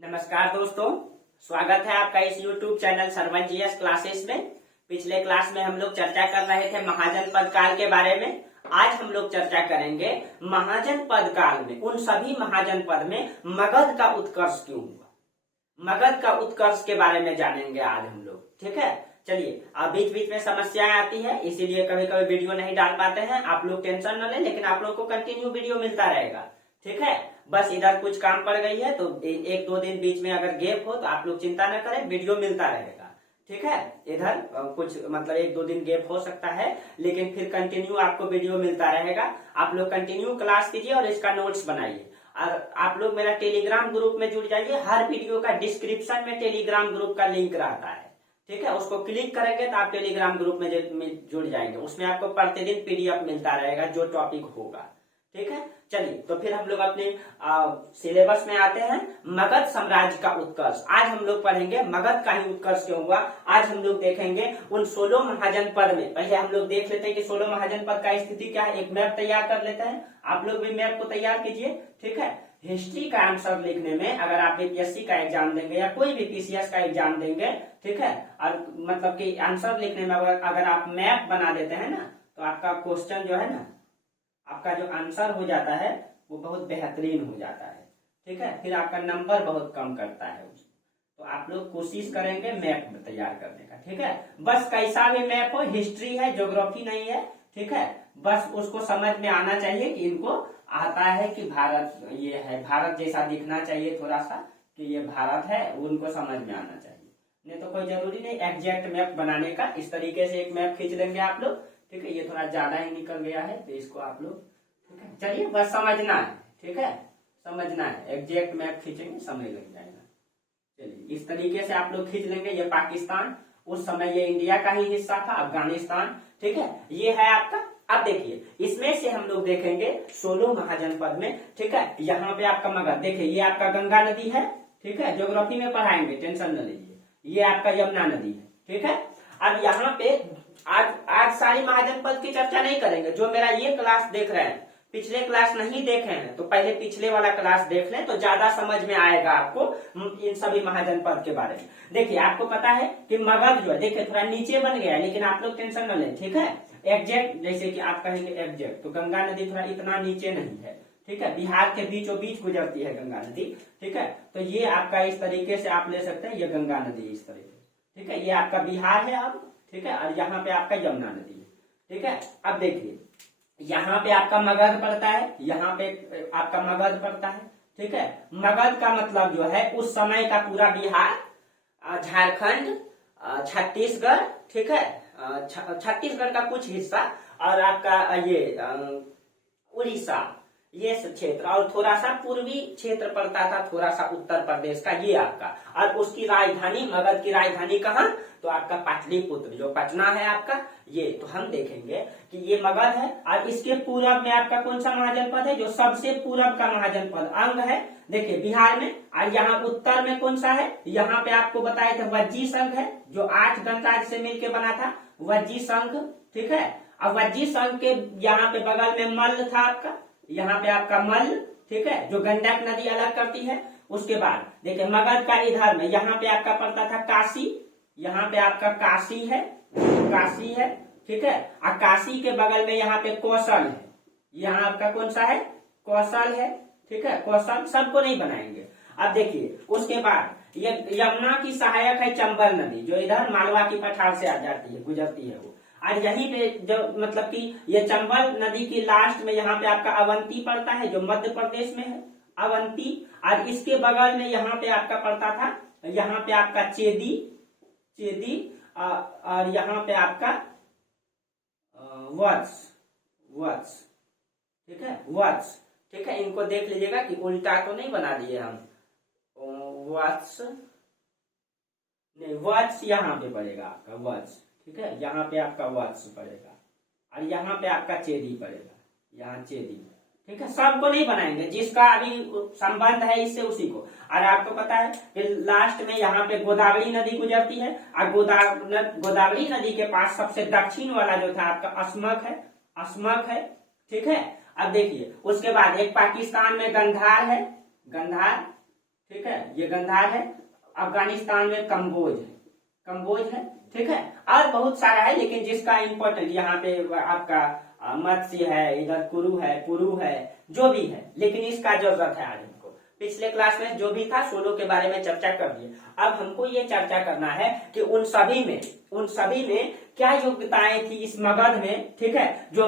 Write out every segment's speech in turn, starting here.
नमस्कार दोस्तों, स्वागत है आपका इस YouTube channel Sarvan GS classes में। पिछले क्लास में हम लोग चर्चा कर रहे थे महाजनपद काल के बारे में। आज हम लोग चर्चा करेंगे महाजनपद काल में उन सभी महाजनपद में मगध का उत्कर्ष क्यों हुआ। मगध का उत्कर्ष के बारे में जानेंगे आज हम लोग। ठीक है, चलिए। अब बीच बीच में समस्याएं आती है, इसीलिए कभी कभी वीडियो नहीं डाल पाते हैं। आप लोग टेंशन न लें, लेकिन आप लोग को कंटिन्यू वीडियो मिलता रहेगा। ठीक है, बस इधर कुछ काम पड़ गई है तो एक दो दिन बीच में अगर गैप हो तो आप लोग चिंता न करें, वीडियो मिलता रहेगा। ठीक है, इधर कुछ मतलब एक दो दिन गैप हो सकता है, लेकिन फिर कंटिन्यू आपको वीडियो मिलता रहेगा। आप लोग कंटिन्यू क्लास कीजिए और इसका नोट्स बनाइए। और आप लोग मेरा टेलीग्राम ग्रुप में जुड़ जाइए। हर वीडियो का डिस्क्रिप्शन में टेलीग्राम ग्रुप का लिंक रहता है। ठीक है, उसको क्लिक करेंगे तो आप टेलीग्राम ग्रुप में जुड़ जाएंगे। उसमें आपको प्रतिदिन पीडीएफ मिलता रहेगा जो टॉपिक होगा। ठीक है, चलिए। तो फिर हम लोग अपने सिलेबस में आते हैं। मगध साम्राज्य का उत्कर्ष। आज हम लोग पढ़ेंगे मगध का ही उत्कर्ष क्यों हुआ। आज हम लोग देखेंगे उन 16 महाजनपद में। पहले हम लोग देख लेते हैं कि 16 महाजनपद का स्थिति क्या है। एक मैप तैयार कर लेते हैं। आप लोग भी मैप को तैयार कीजिए। ठीक है, हिस्ट्री का आंसर लिखने में अगर आप बीपीएससी का एग्जाम देंगे या कोई भी पीसीएस का एग्जाम देंगे, ठीक है, और मतलब कि आंसर लिखने में अगर आप मैप बना देते हैं ना, तो आपका क्वेश्चन जो है ना, आपका जो आंसर हो जाता है वो बहुत बेहतरीन हो जाता है। ठीक है, फिर आपका नंबर बहुत कम करता है तो आप लोग कोशिश करेंगे मैप में तैयार करने का। ठीक है, बस कैसा भी मैप हो, हिस्ट्री है, ज्योग्राफी नहीं है। ठीक है, बस उसको समझ में आना चाहिए कि इनको आता है कि भारत ये है, भारत जैसा दिखना चाहिए थोड़ा सा कि ये भारत है, उनको समझ में आना चाहिए। नहीं तो कोई जरूरी नहीं एग्जैक्ट मैप बनाने का। इस तरीके से एक मैप खींच लेंगे आप लोग। ठीक है, ये थोड़ा ज्यादा ही निकल गया है तो इसको आप लोग, ठीक है, चलिए, बस समझना है। ठीक है, समझना है, एग्जैक्ट मैप खींचेंगे समय लग जाएगा। चलिए, इस तरीके से आप लोग खींच लेंगे। ये पाकिस्तान, उस समय ये इंडिया का ही हिस्सा था, अफगानिस्तान। ठीक है, ये है आपका। अब देखिए, इसमें से हम लोग देखेंगे 16 महाजनपद में। ठीक है, यहाँ पे आपका मगध, देखिए ये आपका गंगा नदी है। ठीक है, ज्योग्राफी में पढ़ाएंगे, टेंशन न लीजिए। ये आपका यमुना नदी है। ठीक है, अब यहाँ पे आज सारी महाजनपद की चर्चा नहीं करेंगे। जो मेरा ये क्लास देख रहे हैं, पिछले क्लास नहीं देखे हैं तो पहले पिछले वाला क्लास देख लें तो ज्यादा समझ में आएगा आपको इन सभी महाजनपद के बारे में। देखिए, आपको पता है कि मगध जो है, देखिए थोड़ा नीचे बन गया है, लेकिन आप लोग टेंशन न लें। ठीक है, एग्जैक्ट जैसे कि आप कहेंगे एग्जैक्ट, तो गंगा नदी थोड़ा इतना नीचे नहीं है। ठीक है, बिहार के बीचों बीच गुजरती है गंगा नदी। ठीक है, तो ये आपका इस तरीके से आप ले सकते हैं, ये गंगा नदी इस तरीके। ठीक है, ये आपका बिहार है अब। ठीक है, और यहाँ पे आपका यमुना नदी है। ठीक है, अब देखिए यहाँ पे आपका मगध पड़ता है, यहाँ पे आपका मगध पड़ता है। ठीक है, मगध का मतलब जो है उस समय का पूरा बिहार, झारखंड, छत्तीसगढ़। ठीक है, छत्तीसगढ़ का कुछ हिस्सा और आपका ये उड़ीसा, ये क्षेत्र, और थोड़ा सा पूर्वी क्षेत्र पड़ता था, थोड़ा सा उत्तर प्रदेश का, ये आपका। और उसकी राजधानी, मगध की राजधानी कहाँ, तो आपका पाटलिपुत्र, जो पटना है आपका। ये तो हम देखेंगे कि ये मगध है। और इसके पूरब में आपका कौन सा महाजनपद है, जो सबसे पूरब का महाजनपद अंग है, देखिए बिहार में। और यहाँ उत्तर में कौन सा है, यहाँ पे आपको बताए थे वज्जी संघ है, जो 8 गणराज्य से मिलकर बना था, वज्जी संघ। ठीक है, अब वज्जी संघ के यहाँ पे बगल में मल्ल था आपका, यहाँ पे आपका मल्ल। ठीक है, जो गंडक नदी अलग करती है। उसके बाद देखिए मगध का इधर में यहाँ पे आपका पड़ता था काशी, यहाँ पे आपका काशी है, काशी है। ठीक है, और काशी के बगल में यहाँ पे कौशल है, यहाँ आपका कौन सा है, कौशल है। ठीक है, कौशल सबको नहीं बनाएंगे। अब देखिए उसके बाद ये यमुना की सहायक है चंबल नदी, जो इधर मालवा की पठार से आ जाती है, गुजरती है वो। और यहीं पे जो मतलब कि ये चंबल नदी की लास्ट में यहाँ पे आपका अवंती पड़ता है, जो मध्य प्रदेश में है, अवंती। और इसके बगल में यहाँ पे आपका पड़ता था, यहाँ पे आपका चेदी, चेदी, और यहाँ पे आपका वत्स, वत्स। ठीक है, वत्स। ठीक है, इनको देख लीजिएगा कि उल्टा तो नहीं बना दिए हम। वत्स नहीं, वत्स यहाँ पे पड़ेगा आपका, वत्स। ठीक है, यहाँ पे आपका वत्स पड़ेगा और यहाँ पे आपका चेदी पड़ेगा, यहाँ चेदी। ठीक है, सबको नहीं बनाएंगे, जिसका अभी संबंध है इससे उसी को। और आपको पता है कि लास्ट में यहाँ पे गोदावरी नदी गुजरती है, और गोदावरी नदी के पास सबसे दक्षिण वाला जो था आपका अस्मक है, अस्मक है। ठीक है, अब देखिए उसके बाद एक पाकिस्तान में गंधार है, गंधार। ठीक है, ये गंधार है। अफगानिस्तान में कंबोज है, ठीक है, और बहुत सारा है, लेकिन जिसका इम्पोर्टेंट यहाँ पे आपका मत्स्य है, इधर पुरु है, जो भी है, लेकिन इसका जरूरत है आज हमको। पिछले क्लास में जो भी था सोलो के बारे में चर्चा कर दिए। अब हमको ये चर्चा करना है कि उन सभी में क्या योग्यताएं थी इस मगध में, ठीक है, जो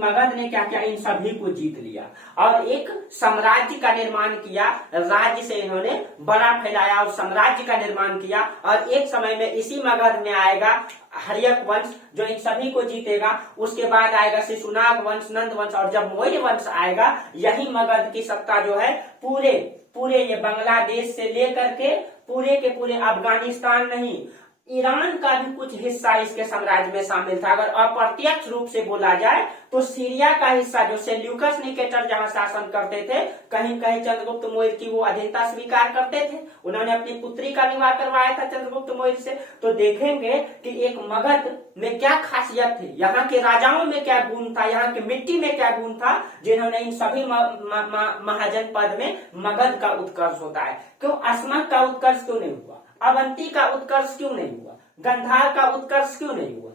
मगध ने क्या क्या इन सभी को जीत लिया और एक साम्राज्य का निर्माण किया। राज्य से इन्होंने बड़ा फैलाया और साम्राज्य का निर्माण किया, और एक समय में इसी मगध में आएगा हर्यक वंश जो इन सभी को जीतेगा। उसके बाद आएगा शिशुनाग वंश, नंद वंश, और जब मौर्य वंश आएगा, यही मगध की सत्ता जो है पूरे ये बांग्लादेश से लेकर के पूरे के पूरे अफगानिस्तान नहीं, ईरान का भी कुछ हिस्सा इसके साम्राज्य में शामिल था। अगर अप्रत्यक्ष रूप से बोला जाए तो सीरिया का हिस्सा जो सेल्यूकस निकेटर जहां शासन करते थे, कहीं कहीं चंद्रगुप्त मौर्य की वो अधीनता स्वीकार करते थे। उन्होंने अपनी पुत्री का विवाह करवाया था चंद्रगुप्त मौर्य से। तो देखेंगे कि एक मगध में क्या खासियत थी, यहाँ के राजाओं में क्या गुण था, यहाँ की मिट्टी में क्या गुण था, जिन्होंने इन सभी महाजनपद में मगध का उत्कर्ष होता है। क्यों अस्मक का उत्कर्ष क्यों नहीं हुआ, अवंती का उत्कर्ष क्यों नहीं हुआ, गंधार का उत्कर्ष क्यों नहीं हुआ,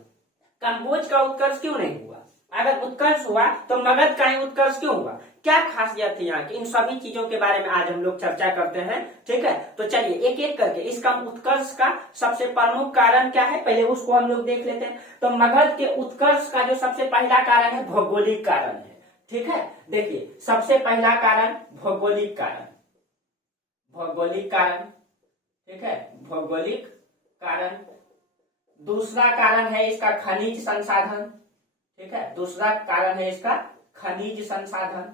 कंबोज का उत्कर्ष क्यों नहीं हुआ? अगर उत्कर्ष हुआ तो मगध का ही उत्कर्ष क्यों हुआ? क्या खासियत थी यहाँ की? इन सभी चीजों के बारे में आज हम लोग चर्चा करते हैं, ठीक है। तो चलिए एक एक करके इसका उत्कर्ष का सबसे प्रमुख कारण क्या है, पहले उसको हम लोग देख लेते हैं। तो मगध के उत्कर्ष का जो सबसे पहला कारण है भौगोलिक कारण है, ठीक है। देखिए सबसे पहला कारण भौगोलिक कारण, ठीक है, भौगोलिक कारण। दूसरा कारण है इसका खनिज संसाधन, ठीक है, दूसरा कारण है इसका खनिज संसाधन।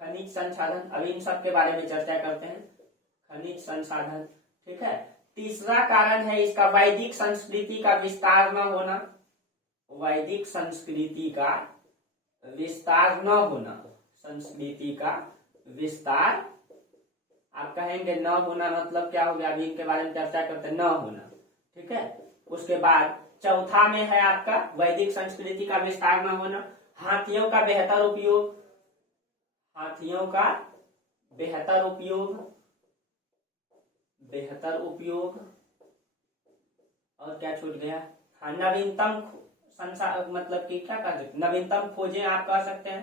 अभी इन सब के बारे में चर्चा करते हैं, खनिज संसाधन, ठीक है। तीसरा कारण है इसका वैदिक संस्कृति का विस्तार न होना, वैदिक संस्कृति का विस्तार न होना, संस्कृति का विस्तार। आप कहेंगे न होना मतलब क्या हो गया, अभी इनके बारे में चर्चा करते हैं, न होना, ठीक है। उसके बाद चौथा में है आपका वैदिक संस्कृति का विस्तार न होना, हाथियों का बेहतर उपयोग, और क्या छूट गया, हाँ नवीनतम संसार, मतलब कि क्या कर सकते, नवीनतम खोजें आप कह सकते हैं,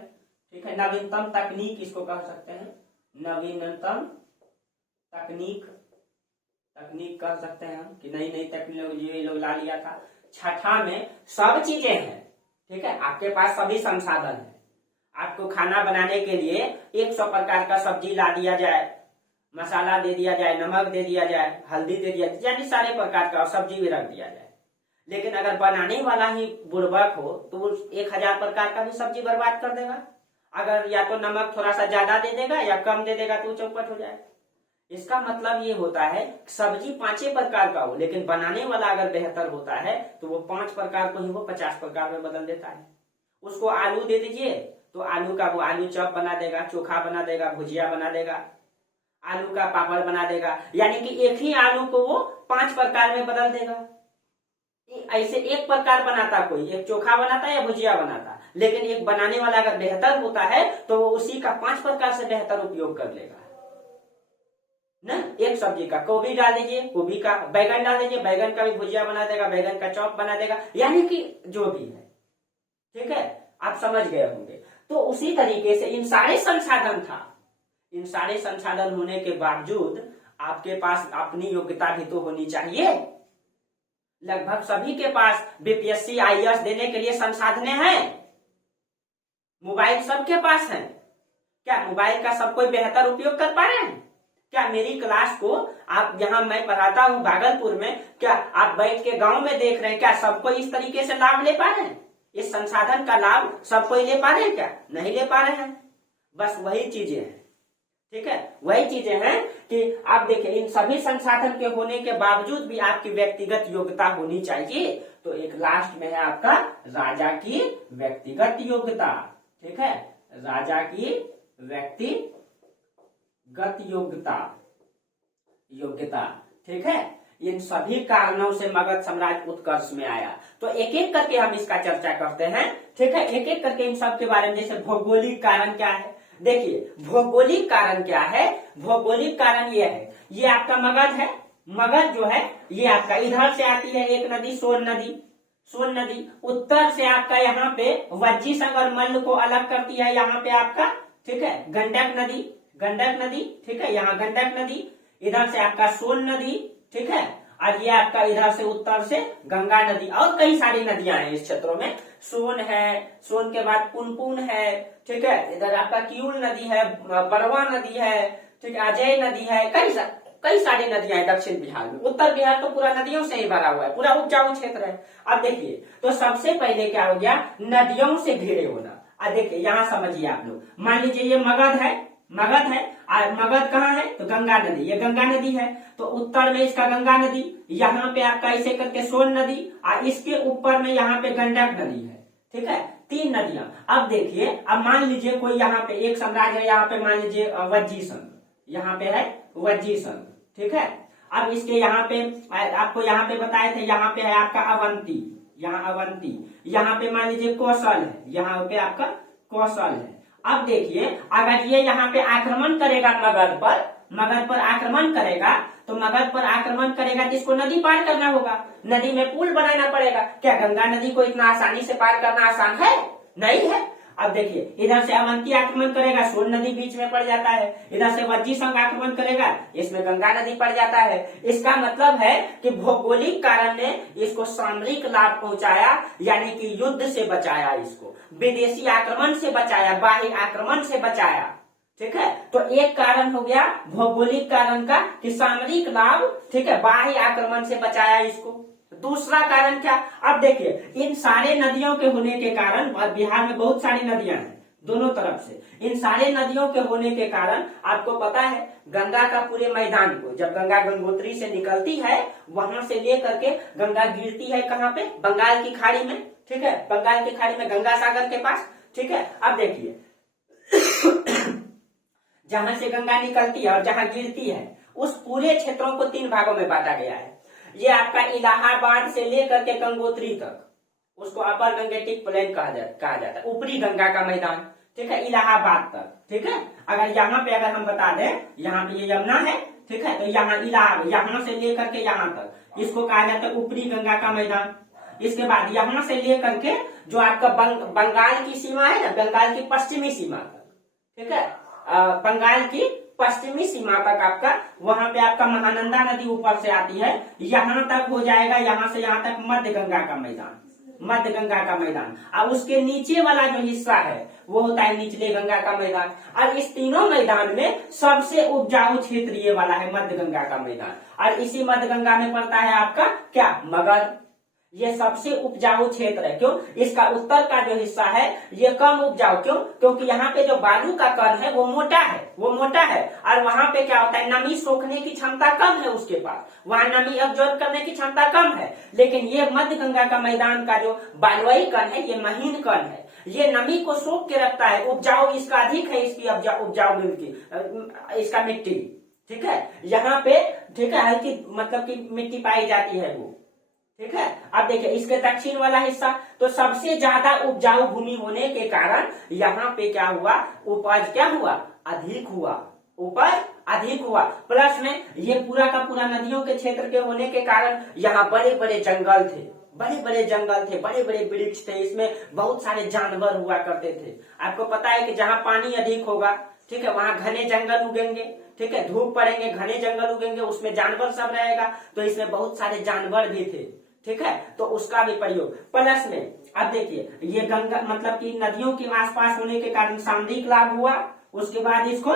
ठीक है, नवीनतम तकनीक इसको कह सकते हैं, नवीनतम तकनीक कह सकते हैं हम कि नई नई तकनीक ये लोग ला लिया था। छठा में सब चीजें हैं, ठीक है, आपके पास सभी संसाधन है। आपको खाना बनाने के लिए 100 प्रकार का सब्जी ला दिया जाए, मसाला दे दिया जाए, नमक दे दिया जाए, हल्दी दे दिया जाए, यानी सारे प्रकार का सब्जी भी रख दिया जाए। लेकिन अगर बनाने वाला ही बुड़बक हो तो वो 1000 प्रकार का भी सब्जी बर्बाद कर देगा। अगर या तो नमक थोड़ा सा ज्यादा दे देगा या कम दे देगा तो चौपट हो जाएगा। इसका मतलब ये होता है सब्जी 5 प्रकार का हो, लेकिन बनाने वाला अगर बेहतर होता है तो वो 5 प्रकार को ही वो 50 प्रकार में बदल देता है। उसको आलू दे दीजिए तो आलू का वो आलू चॉप बना देगा, चोखा बना देगा, भुजिया बना देगा, आलू का पापड़ बना देगा, यानी कि एक ही आलू को वो 5 प्रकार में बदल देगा। ऐसे एक प्रकार बनाता कोई, एक चोखा बनाता या भुजिया बनाता, लेकिन एक बनाने वाला अगर बेहतर होता है तो वो उसी का 5 प्रकार से बेहतर उपयोग कर लेगा ना। एक सब्जी का गोभी डाल दीजिए, गोभी का बैगन डाल दीजिए, बैगन का भी भुजिया बना देगा, बैगन का चॉप बना देगा, यानी कि जो भी है, ठीक है, आप समझ गए होंगे। तो उसी तरीके से इन सारे संसाधन था, इन सारे संसाधन होने के बावजूद आपके पास अपनी योग्यता भी तो होनी चाहिए। लगभग सभी के पास बीपीएससी आईएएस देने के लिए संसाधने हैं, मोबाइल सबके पास है। क्या मोबाइल का सब कोई बेहतर उपयोग कर पा रहे हैं? क्या मेरी क्लास को आप यहाँ मैं पढ़ाता हूँ भागलपुर में, क्या आप बैठ के गांव में देख रहे हैं? क्या सबको इस तरीके से लाभ ले पा रहे हैं? इस संसाधन का लाभ सब कोई ले पा रहे हैं? क्या नहीं ले पा रहे हैं? बस वही चीजें हैं, ठीक है, वही चीजें हैं कि आप देखिए इन सभी संसाधन के होने के बावजूद भी आपकी व्यक्तिगत योग्यता होनी चाहिए। तो एक लास्ट में है आपका राजा की व्यक्तिगत योग्यता, ठीक है, राजा की व्यक्तिगत योग्यता, ठीक है। इन सभी कारणों से मगध साम्राज्य उत्कर्ष में आया। तो एक एक करके हम इसका चर्चा करते हैं, ठीक है, एक एक करके इन सब के बारे में। जैसे भौगोलिक कारण क्या है, देखिए भौगोलिक कारण क्या है, भौगोलिक कारण ये है, ये आपका मगध है, मगध जो है ये आपका इधर से आती है एक नदी सोन नदी, सोन नदी उत्तर से आपका यहाँ पे वज्जी संघ और मल्ल को अलग करती है, यहाँ पे आपका ठीक है गंडक नदी, गंडक नदी ठीक है, यहाँ गंडक नदी, इधर से आपका सोन नदी ठीक है, और ये आपका इधर से उत्तर से गंगा नदी और कई सारी नदियां हैं इस क्षेत्रों में। सोन है, सोन के बाद पुनपुन है ठीक है, इधर आपका किऊल नदी है, बरवा नदी है ठीक है, अजय नदी है, कई सारी नदियां हैं दक्षिण बिहार में। उत्तर बिहार तो पूरा नदियों से ही भरा हुआ है, पूरा उपजाऊ क्षेत्र है। अब देखिए तो सबसे पहले क्या हो गया, नदियों से घिरे होना। अब देखिए यहाँ समझिए आप लोग, मान लीजिए ये मगध है, मगध है, मगध कहाँ है तो गंगा नदी, ये गंगा नदी है, तो उत्तर में इसका गंगा नदी, यहाँ पे आपका ऐसे करके सोन नदी, और इसके ऊपर में यहाँ पे गंडक नदी है ठीक है, तीन नदियां। अब देखिए, अब मान लीजिए कोई यहाँ पे एक साम्राज्य है, यहाँ पे मान लीजिए वज्जी संघ, यहाँ पे है वज्जी संघ ठीक है। अब इसके यहाँ पे आपको यहाँ पे बताए थे, यहाँ पे है आपका अवंती, यहाँ अवंती, यहाँ पे मान लीजिए कौशल है, यहाँ पे आपका कौशल है। अब देखिए अगर ये यहाँ पे आक्रमण करेगा मगध पर आक्रमण करेगा, तो मगध पर आक्रमण करेगा तो इसको नदी पार करना होगा, नदी में पुल बनाना पड़ेगा। क्या गंगा नदी को इतना आसानी से पार करना आसान है? नहीं है। अब देखिए इधर से अवंती आक्रमण करेगा, सोन नदी बीच में पड़ जाता है, इधर से वज्जी संघ आक्रमण करेगा, इसमें गंगा नदी पड़ जाता है। इसका मतलब है कि भौगोलिक कारण ने इसको सामरिक लाभ पहुंचाया, यानी कि युद्ध से बचाया, इसको विदेशी आक्रमण से बचाया, बाह्य आक्रमण से बचाया ठीक है। तो एक कारण हो गया भौगोलिक कारण का कि सामरिक लाभ ठीक है, बाह्य आक्रमण से बचाया इसको। दूसरा कारण क्या, अब देखिए इन सारे नदियों के होने के कारण, और बिहार में बहुत सारी नदियां हैं दोनों तरफ से, इन सारे नदियों के होने के कारण आपको पता है गंगा का पूरे मैदान को, जब गंगा गंगोत्री से निकलती है वहां से लेकर के गंगा गिरती है कहाँ पे, बंगाल की खाड़ी में ठीक है, बंगाल की खाड़ी में गंगा सागर के पास ठीक है। अब देखिए जहां से गंगा निकलती है और जहां गिरती है उस पूरे क्षेत्रों को तीन भागों में बांटा गया है। ये आपका इलाहाबाद से लेकर के गंगोत्री तक, उसको अपर गंगेटिक प्लेन कहा जाता है, ऊपरी गंगा का मैदान ठीक है, इलाहाबाद तक ठीक है। अगर यहाँ पे अगर हम बता दें, यहाँ पे ये यमुना है ठीक है, तो यहाँ यहाँ से लेकर के यहाँ तक इसको कहा जाता है ऊपरी गंगा का मैदान। इसके बाद यहाँ से लेकर के जो आपका बंगाल की सीमा है ना, बंगाल की पश्चिमी सीमा तक ठीक है, बंगाल की पश्चिमी सीमा तक आपका, वहां पे आपका महानंदा नदी ऊपर से आती है, यहाँ तक हो जाएगा, यहाँ से यहाँ तक मध्य गंगा का मैदान, मध्य गंगा का मैदान। और उसके नीचे वाला जो हिस्सा है वो होता है निचले गंगा का मैदान। और इस तीनों मैदान में सबसे उपजाऊ क्षेत्र ये वाला है मध्य गंगा का मैदान, और इसी मध्य गंगा में पड़ता है आपका क्या, मगध। ये सबसे उपजाऊ क्षेत्र है, क्यों, इसका उत्तर का जो हिस्सा है ये कम उपजाऊ, क्यों, क्योंकि यहाँ पे जो बालू का कण है वो मोटा है, वो मोटा है, और वहां पे क्या होता है, नमी सोखने की क्षमता कम है उसके पास, वहां नमी अब्जॉर्ब करने की क्षमता कम है। लेकिन ये मध्य गंगा का मैदान का जो बालुई कण है ये महीन कण है, ये नमी को सोख के रखता है, उपजाऊ इसका अधिक है, इसकी उपजाऊ मिट्टी, इसका मिट्टी ठीक है, यहाँ पे ठीक है हल्की मतलब की मिट्टी पाई जाती है वो ठीक है। अब देखिए इसके दक्षिण वाला हिस्सा, तो सबसे ज्यादा उपजाऊ भूमि होने के कारण यहाँ पे क्या हुआ, उपज क्या हुआ, अधिक हुआ, उपज अधिक हुआ। प्लस में ये पूरा का पूरा नदियों के क्षेत्र के होने के कारण यहाँ बड़े बड़े जंगल थे, बड़े बड़े जंगल थे, बड़े बड़े वृक्ष थे, इसमें बहुत सारे जानवर हुआ करते थे। आपको पता है कि जहाँ पानी अधिक होगा ठीक है, वहां घने जंगल उगेंगे ठीक है, धूप पड़ेंगे, घने जंगल उगेंगे, उसमें जानवर सब रहेगा, तो इसमें बहुत सारे जानवर भी थे ठीक है, तो उसका भी प्रयोग। प्लस में अब देखिए ये गंगा मतलब कि नदियों के आसपास होने के कारण सामरिक लाभ हुआ, उसके बाद इसको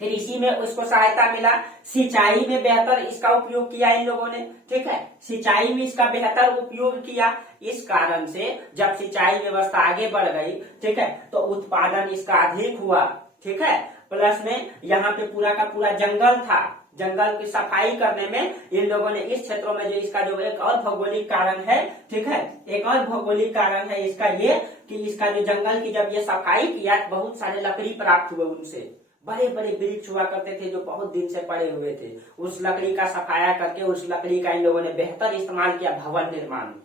कृषि में उसको सहायता मिला, सिंचाई में बेहतर इसका उपयोग किया इन लोगों ने ठीक है, सिंचाई में इसका बेहतर उपयोग किया। इस कारण से जब सिंचाई व्यवस्था आगे बढ़ गई ठीक है, तो उत्पादन इसका अधिक हुआ ठीक है। प्लस में यहाँ पे पूरा का पूरा जंगल था, जंगल की सफाई करने में इन लोगों ने इस क्षेत्रों में जो इसका जो एक और भौगोलिक कारण है ठीक है, एक और भौगोलिक कारण है इसका ये कि इसका जो जंगल की जब ये सफाई किया बहुत सारे लकड़ी प्राप्त हुए, उनसे बड़े बड़े वृक्ष हुआ करते थे जो बहुत दिन से पड़े हुए थे, उस लकड़ी का सफाया करके उस लकड़ी का इन लोगों ने बेहतर इस्तेमाल किया भवन निर्माण में।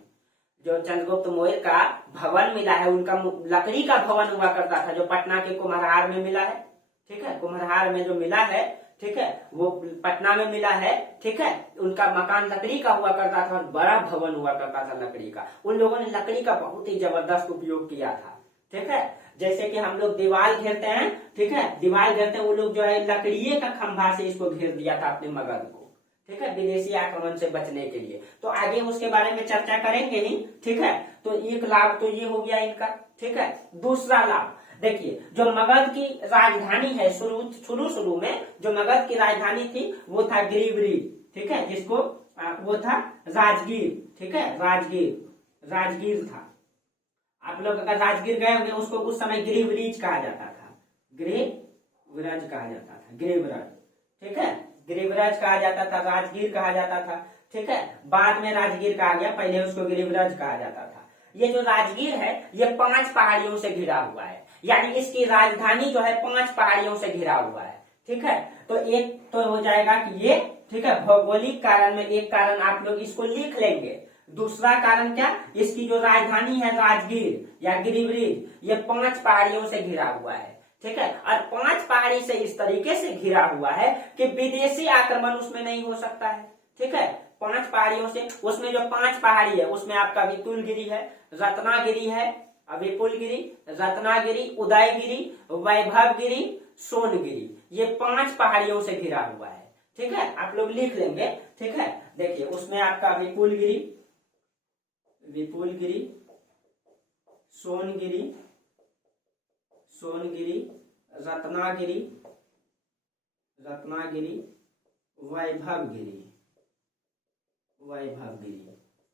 जो चंद्रगुप्त मौर्य का भवन मिला है, उनका लकड़ी का भवन हुआ करता था, जो पटना के कुम्हरहार में मिला है। ठीक है, कुम्हरहार में जो मिला है, ठीक है, वो पटना में मिला है। ठीक है, उनका मकान लकड़ी का हुआ करता था और बड़ा भवन हुआ करता था लकड़ी का। उन लोगों ने लकड़ी का बहुत ही जबरदस्त उपयोग किया था। ठीक है, जैसे कि हम लोग दीवार घेरते हैं, ठीक है, दीवार घेरते हैं, वो लोग जो है लकड़िए का खंभा से इसको घेर दिया था अपने मगध को। ठीक है, विदेशी आक्रमण से बचने के लिए। तो आगे उसके बारे में चर्चा करेंगे ही। ठीक है, तो एक लाभ तो ये हो गया इनका। ठीक है, दूसरा लाभ देखिए, जो मगध की राजधानी है, शुरू में जो मगध की राजधानी थी वो था गिरिब्रीज। ठीक है, जिसको वो था राजगीर। ठीक है, राजगीर था। आप लोग अगर राजगीर गए होंगे, उसको उस समय गिरिब्रीज कहा जाता था, गिरिब्रज कहा जाता था, गिरिब्रज। ठीक है, गिरिब्रज कहा जाता था, राजगीर कहा जाता था। ठीक है, बाद में राजगीर कहा गया, पहले उसको गिरिब्रज कहा जाता था। ये जो राजगीर है, ये 5 पहाड़ियों से घिरा हुआ है, यानी इसकी राजधानी जो है 5 पहाड़ियों से घिरा हुआ है। ठीक है, तो एक तो हो जाएगा कि ये, ठीक है, भौगोलिक कारण में एक कारण आप लोग इसको लिख लेंगे। दूसरा कारण क्या, इसकी जो राजधानी है राजगीर या गिरिब्रीज, ये 5 पहाड़ियों से घिरा हुआ है। ठीक है, और 5 पहाड़ी से इस तरीके से घिरा हुआ है कि विदेशी आक्रमण उसमें नहीं हो सकता है। ठीक है, 5 पहाड़ियों से, उसमें जो 5 पहाड़ी है उसमें आपका विपुलगिरी है, रत्नागिरी है, विपुलगिरी, रत्नागिरी, उदयगिरी, वैभवगिरी, सोनगिरी, ये 5 पहाड़ियों से घिरा हुआ है। ठीक है, आप लोग लिख लेंगे। ठीक है, देखिए उसमें आपका विपुलगिरी, सोनगिरी, रत्नागिरी, वैभवगिरी।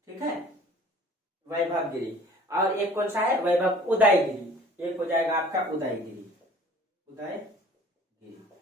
ठीक है, वैभवगिरी, और एक कौन सा है, उदयगिरी। एक हो जाएगा आपका उदयगिरी।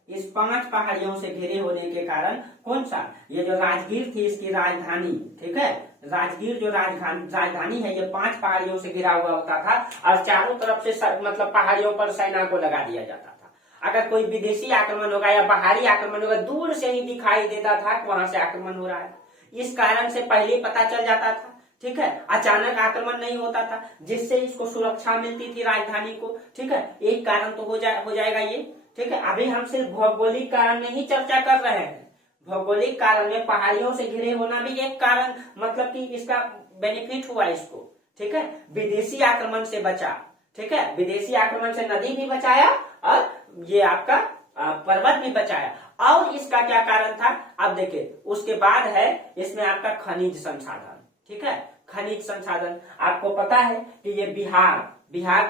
इस 5 पहाड़ियों से घिरे होने के कारण कौन सा, ये जो राजगीर थी इसकी राजधानी, ठीक है, राजगीर जो राजधानी है, ये 5 पहाड़ियों से घिरा हुआ होता था और चारों तरफ से मतलब पहाड़ियों पर सेना को लगा दिया जाता था। अगर कोई विदेशी आक्रमण होगा या बाहरी आक्रमण होगा, दूर से ही दिखाई देता था कि वहां से आक्रमण हो रहा है। इस कारण से पहले पता चल जाता था। ठीक है, अचानक आक्रमण नहीं होता था, जिससे इसको सुरक्षा मिलती थी राजधानी को। ठीक है, एक कारण तो हो जाएगा ये। ठीक है, अभी हम सिर्फ भौगोलिक कारण में ही चर्चा कर रहे हैं। भौगोलिक कारण में पहाड़ियों से घिरे होना भी एक कारण, मतलब कि इसका बेनिफिट हुआ इसको। ठीक है, विदेशी आक्रमण से बचा। ठीक है, विदेशी आक्रमण से नदी भी बचाया और ये आपका पर्वत भी बचाया। और इसका क्या कारण था, अब देखिए उसके बाद है इसमें आपका खनिज संसाधन। ठीक है, खनिज संसाधन आपको पता है कि ये बिहार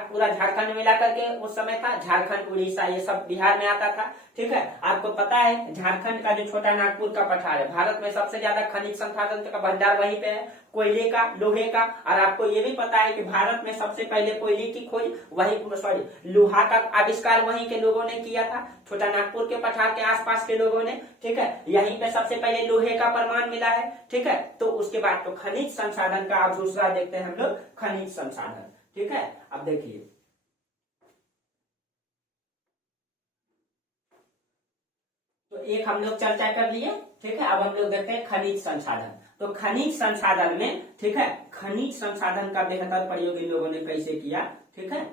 पूरा झारखंड में मिला करके उस समय था, झारखंड, उड़ीसा, ये सब बिहार में आता था। ठीक है, आपको पता है झारखंड का जो छोटा नागपुर का पठार है, भारत में सबसे ज्यादा खनिज संसाधन का भंडार वहीं पे है, कोयले का, लोहे का। और आपको ये भी पता है कि भारत में सबसे पहले कोयले की खोज लोहा का आविष्कार वहीं के लोगों ने किया था, छोटा नागपुर के पठार के आसपास के लोगों ने। ठीक है, यहीं पे सबसे पहले लोहे का प्रमाण मिला है। ठीक है, तो उसके बाद तो खनिज संसाधन का अब दूसरा देखते हैं हम लोग, खनिज संसाधन। ठीक है, अब देखिए तो एक हम लोग चर्चा कर लिए। ठीक है, अब हम लोग देखते हैं खनिज संसाधन। तो खनिज संसाधन में, ठीक है, खनिज संसाधन का बेहतर प्रयोग इन लोगों ने कैसे किया। ठीक है,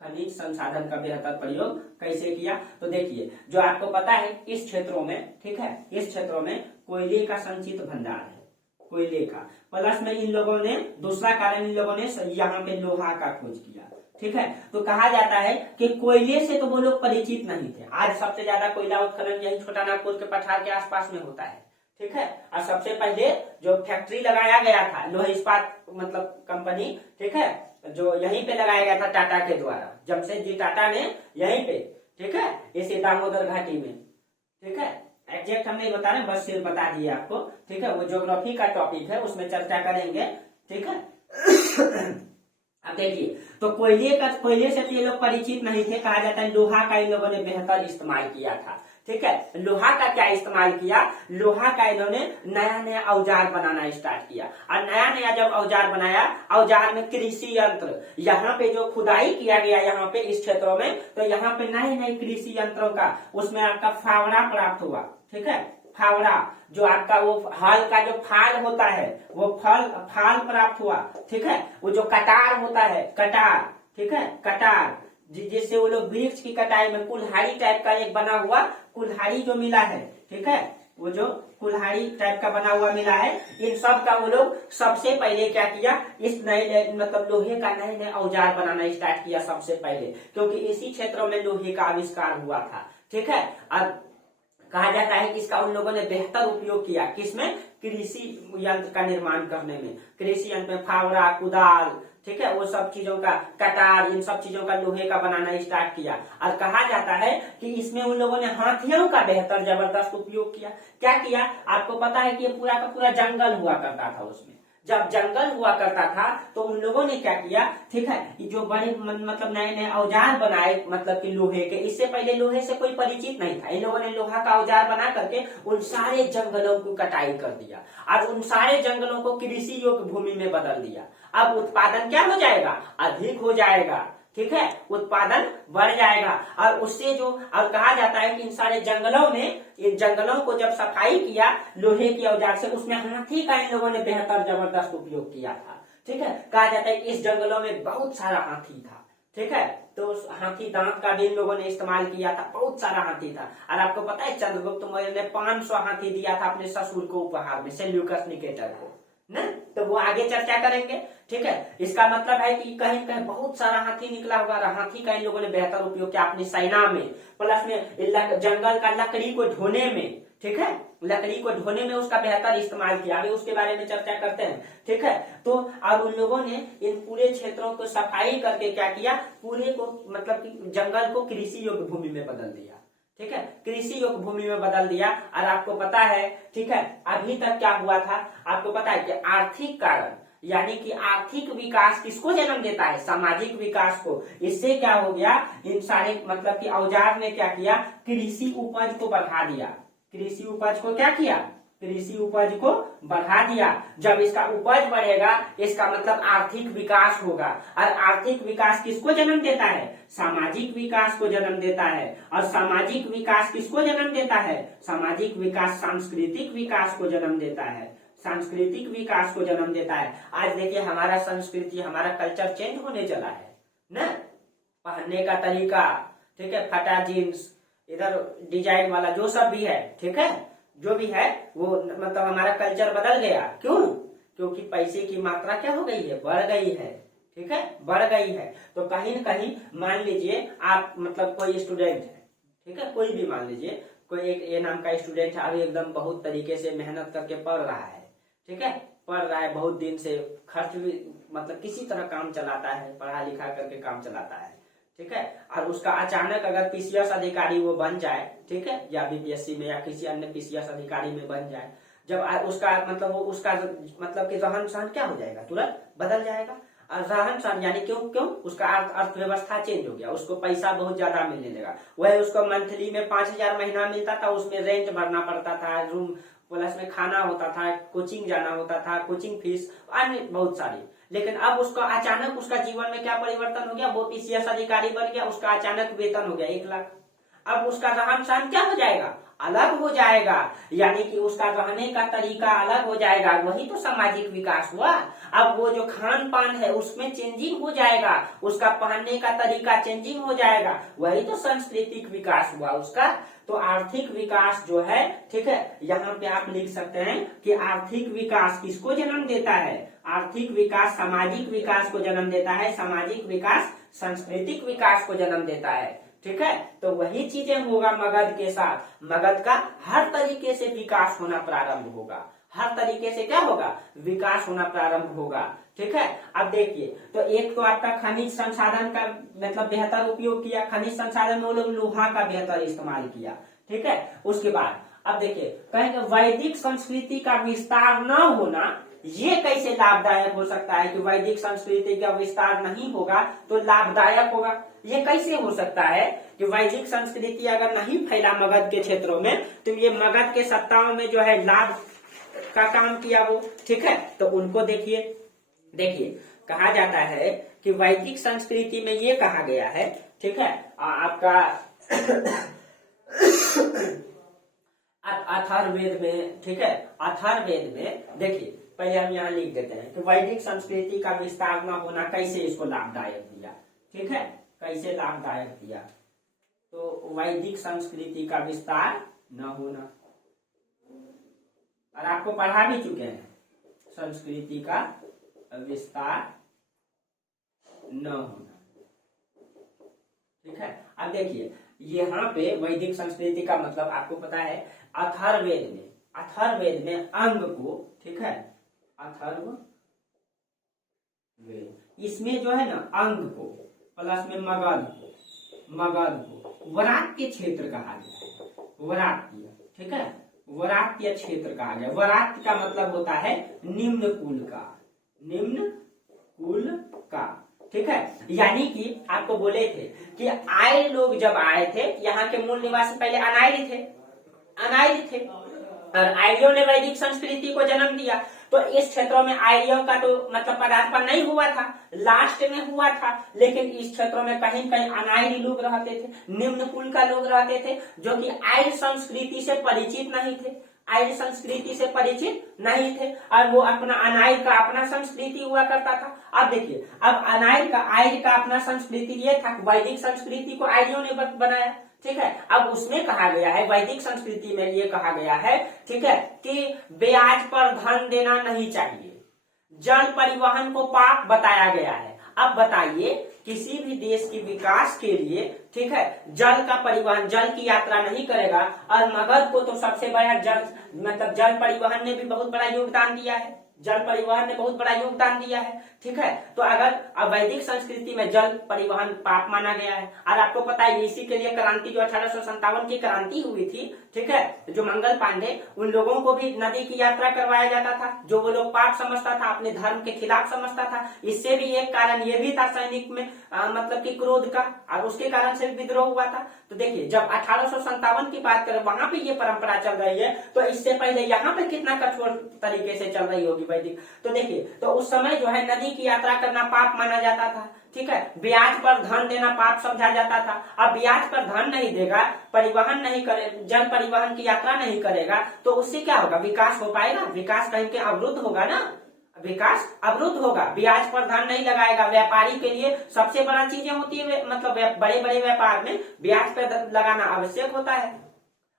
खनिज संसाधन का बेहतर प्रयोग कैसे किया, तो देखिए जो आपको पता है इस क्षेत्रों में, ठीक है, इस क्षेत्रों में कोयले का संचित भंडार है, कोयले का। प्लस में इन लोगों ने, दूसरा कारण इन लोगों ने यहाँ पे लोहा का खोज किया। ठीक है, तो कहा जाता है कि कोयले से तो वो लोग परिचित नहीं थे। आज सबसे ज्यादा कोयला उत्खनन यही छोटा नागपुर के पठार के आसपास में होता है। ठीक है, और सबसे पहले जो फैक्ट्री लगाया गया था, लोहा इस्पात मतलब कंपनी, ठीक है, जो यहीं पे लगाया गया था टाटा के द्वारा, जमशेदजी टाटा ने यहीं पे, ठीक है, इसी दामोदर घाटी में। ठीक है, एग्जैक्ट हम नहीं बता रहे, बस सिर्फ बता दिए आपको। ठीक है, वो ज्योग्राफी का टॉपिक है, उसमें चर्चा करेंगे। ठीक है, अब देखिए तो कोयले से ये लोग परिचित नहीं थे। कहा जाता है लोहा का इन लोगों ने बेहतर इस्तेमाल किया था। ठीक है, लोहा का क्या इस्तेमाल किया, लोहा का इन्होंने नया नया औजार बनाना स्टार्ट किया। और नया नया जब औजार बनाया, औजार में कृषि यंत्र, यहाँ पे जो खुदाई किया गया यहाँ पे इस क्षेत्रों में, तो यहाँ पे नए नए कृषि यंत्रों का उसमें आपका फावड़ा प्राप्त हुआ। ठीक है, फावड़ा, जो आपका वो हल का जो फाल होता है वो फाल प्राप्त हुआ, ठीक है। वो जो कटार होता है, कटार, ठीक है, कटार जिससे वो लोग वृक्ष की कटाई में कुल्हाड़ी टाइप का एक बना हुआ कुल्हाड़ी जो मिला है, ठीक है, वो जो कुल्हाड़ी टाइप का बना हुआ मिला है, इन सब का वो लोग सबसे पहले क्या किया, इस नए मतलब लोहे का नए नए औजार बनाना स्टार्ट किया सबसे पहले, क्योंकि इसी क्षेत्रों में लोहे का आविष्कार हुआ था, ठीक है। और कहा जाता है कि इसका उन लोगों ने बेहतर उपयोग किया, किसमें, कृषि यंत्र का निर्माण करने में, कृषि यंत्र में फावड़ा, कुदाल, ठीक है, वो सब चीजों का कटार, इन सब चीजों का लोहे का बनाना स्टार्ट किया। और कहा जाता है कि इसमें उन लोगों ने हाथियों का बेहतर जबरदस्त उपयोग किया। क्या किया, आपको पता है कि ये पूरा का पूरा जंगल हुआ करता था, उसमें जब जंगल हुआ करता था तो उन लोगों ने क्या किया, ठीक है, जो बड़े मतलब नए नए औजार बनाए, मतलब कि लोहे के, इससे पहले लोहे से कोई परिचित नहीं था, इन लोगों ने लोहा का औजार बना करके उन सारे जंगलों को कटाई कर दिया और उन सारे जंगलों को कृषि योग्य भूमि में बदल दिया। अब उत्पादन क्या हो जाएगा, अधिक हो जाएगा, ठीक है, उत्पादन बढ़ जाएगा। और उससे जो, और कहा जाता है कि इन सारे जंगलों में, इन जंगलों को जब सफाई किया लोहे की औजार से, उसमें हाथी का इन लोगों ने बेहतर जबरदस्त उपयोग किया था, ठीक है। कहा जाता है कि इस जंगलों में बहुत सारा हाथी था, ठीक है, तो उस हाथी दांत का भी इन लोगों ने इस्तेमाल किया था, बहुत सारा हाथी था। और आपको पता है चंद्रगुप्त मौर्य ने 500 हाथी दिया था अपने ससुर को उपहार में, सेल्यूकस निकेटर को, ना, तो वो आगे चर्चा करेंगे, ठीक है। इसका मतलब है कि कहीं कहीं बहुत सारा हाथी निकला होगा, हाथी का इन लोगों ने बेहतर उपयोग किया अपनी सेना में, प्लस में जंगल का लकड़ी को ढोने में, ठीक है, लकड़ी को ढोने में उसका बेहतर इस्तेमाल किया, अभी उसके बारे में चर्चा करते हैं, ठीक है। तो और उन लोगों ने इन पूरे क्षेत्रों को सफाई करके क्या किया, पूरे को मतलब कि जंगल को कृषि योग्य भूमि में बदल दिया, ठीक है, कृषि योग्य भूमि में बदल दिया। और आपको पता है, ठीक है, अभी तक क्या हुआ था, आपको पता है कि आर्थिक कारण, यानी कि आर्थिक विकास किसको जन्म देता है, सामाजिक विकास को। इससे क्या हो गया, इन सारे मतलब कि औजार ने क्या किया, कृषि उपज को बढ़ा दिया, कृषि उपज को क्या किया, कृषि उपज को बढ़ा दिया। जब इसका उपज बढ़ेगा इसका मतलब आर्थिक विकास होगा, और आर्थिक विकास किसको जन्म देता है, सामाजिक विकास को जन्म देता है। और सामाजिक विकास किसको जन्म देता है, सामाजिक विकास सांस्कृतिक विकास को जन्म देता है, सांस्कृतिक विकास को जन्म देता है। आज देखिए हमारा संस्कृति, हमारा कल्चर चेंज होने चला है ना, पहनने का तरीका, ठीक है, फटा जीन्स, इधर डिजाइन वाला जो सब भी है, ठीक है, जो भी है वो मतलब हमारा कल्चर बदल गया। क्यों, क्योंकि पैसे की मात्रा क्या हो गई है, बढ़ गई है, ठीक है, बढ़ गई है। तो कहीं न कहीं मान लीजिए आप मतलब कोई स्टूडेंट है, ठीक है, कोई भी मान लीजिए कोई एक ए नाम का स्टूडेंट है, अभी एकदम बहुत तरीके से मेहनत करके पढ़ रहा है, ठीक है, पढ़ रहा है बहुत दिन से, खर्च भी मतलब किसी तरह काम चलाता है, पढ़ा लिखा करके काम चलाता है, ठीक है। और उसका अचानक अगर पीसीएस अधिकारी वो बन जाए, ठीक है, या बीपीएससी में या किसी अन्य पीसीएस अधिकारी में बन जाए, जब उसका मतलब वो उसका मतलब कि रहन सहन क्या हो जाएगा, तुरंत बदल जाएगा। और रहन सहन यानी क्यों उसका अर्थव्यवस्था चेंज हो गया, उसको पैसा बहुत ज्यादा मिलने लगा। वह उसको मंथली में 5,000 महीना मिलता था, उसमें रेंट भरना पड़ता था, रूम प्लस में खाना होता था, कोचिंग जाना होता था, कोचिंग फीस, अन्य बहुत सारी। लेकिन अब उसका अचानक उसका जीवन में क्या परिवर्तन हो गया, वो पीसीएस अधिकारी बन गया, उसका अचानक वेतन हो गया 1 लाख। अब उसका रहन सहन क्या हो जाएगा, अलग हो जाएगा, यानी कि उसका रहने का तरीका अलग हो जाएगा, वही तो सामाजिक विकास हुआ। अब वो जो खान पान है उसमें चेंजिंग हो जाएगा, उसका पहनने का तरीका चेंजिंग हो जाएगा, वही तो सांस्कृतिक विकास हुआ उसका। तो आर्थिक विकास जो है, ठीक है, यहाँ पे आप लिख सकते हैं कि आर्थिक विकास किसको जन्म देता है, आर्थिक विकास सामाजिक विकास को जन्म देता है, सामाजिक विकास सांस्कृतिक विकास को जन्म देता है, ठीक है। तो वही चीजें होगा मगध के साथ, मगध का हर तरीके से विकास होना प्रारंभ होगा, हर तरीके से क्या होगा, विकास होना प्रारंभ होगा, ठीक है। अब देखिए, तो एक तो आपका खनिज संसाधन का मतलब बेहतर उपयोग किया, खनिज संसाधन में वो लोग लोहा का बेहतर इस्तेमाल किया, ठीक है। उसके बाद अब देखिए कहेंगे वैदिक संस्कृति का विस्तार न होना, ये कैसे लाभदायक हो सकता है कि वैदिक संस्कृति का विस्तार नहीं होगा तो लाभदायक होगा, ये कैसे हो सकता है कि वैदिक संस्कृति अगर नहीं फैला मगध के क्षेत्रों में तो ये मगध के सत्ताओं में जो है लाभ का काम किया वो, ठीक है। तो उनको देखिए कहा जाता है कि वैदिक संस्कृति में ये कहा गया है, ठीक है, आपका अथर्ववेद में, ठीक है, अथर्ववेद में देखिए, पहले हम यहाँ लिख देते हैं कि वैदिक संस्कृति का विस्तार न होना कैसे इसको लाभदायक दिया, ठीक है, कैसे लाभदायक दिया। तो वैदिक संस्कृति का विस्तार न होना, और आपको पढ़ा भी चुके हैं, संस्कृति का विस्तार न होना, ठीक है। अब देखिए यहाँ पे वैदिक संस्कृति का मतलब आपको पता है, अथर्ववेद में अंग को, ठीक है, अथर्ववेद इसमें जो है ना अंग को प्लस में मगध को वरात्य क्षेत्र कहा गया है, वरात्य, ठीक है, वरात्य क्षेत्र कहा गया। वरात्य का मतलब होता है निम्न कुल का, ठीक है। यानी कि आपको बोले थे कि आर्य लोग जब आए थे, यहाँ के मूल निवासी पहले अनार्य थे, और आर्यों ने वैदिक संस्कृति को जन्म दिया। तो इस क्षेत्रों में आर्यों का तो मतलब पदार्पण नहीं हुआ था, लास्ट में हुआ था, लेकिन इस क्षेत्रों में कहीं कहीं अनार्य लोग रहते थे, निम्न कुल का लोग रहते थे, जो कि आर्य संस्कृति से परिचित नहीं थे, और वो अपना अनार्य का अपना संस्कृति हुआ करता था। अब देखिए, अब आर्य का अपना संस्कृति ये था, वैदिक संस्कृति को आर्यों ने बनाया, ठीक है। अब उसमें कहा गया है, वैदिक संस्कृति में ये कहा गया है, ठीक है, कि ब्याज पर धन देना नहीं चाहिए, जल परिवहन को पाप बताया गया है। अब बताइए, किसी भी देश के विकास के लिए, ठीक है, जल का परिवहन, जल की यात्रा नहीं करेगा, और मगध को तो सबसे बड़ा जल परिवहन ने भी बहुत बड़ा योगदान दिया है, ठीक है। तो अगर वैदिक संस्कृति में जल परिवहन पाप माना गया है, और आपको पता है इसी के लिए क्रांति, जो 1857 की क्रांति हुई थी, ठीक है, जो मंगल पांडे, उन लोगों को भी नदी की यात्रा करवाया जाता था, जो वो लोग पाप समझता था, अपने धर्म के खिलाफ समझता था। इससे भी एक कारण ये भी था सैनिक में मतलब कि क्रोध का, और उसके कारण से विद्रोह हुआ था। तो देखिए, जब 1857 की बात करें, वहां पे ये परंपरा चल रही है, तो इससे पहले यहाँ पे कितना कठोर तरीके से चल रही होगी वैदिक। तो देखिए, तो उस समय जो है नदी की यात्रा करना पाप माना जाता था, ठीक है, ब्याज पर धन देना पाप समझा जाता था। अब ब्याज पर धन नहीं देगा, परिवहन नहीं करे, जल परिवहन की यात्रा नहीं करेगा, तो उससे क्या होगा, विकास हो पाएगा? विकास कहीं के अवरुद्ध होगा ना, विकास अवरुद्ध होगा। ब्याज पर धन नहीं लगाएगा, व्यापारी के लिए सबसे बड़ा चीजें होती है, मतलब बड़े बड़े व्यापार में ब्याज पर लगाना आवश्यक होता है,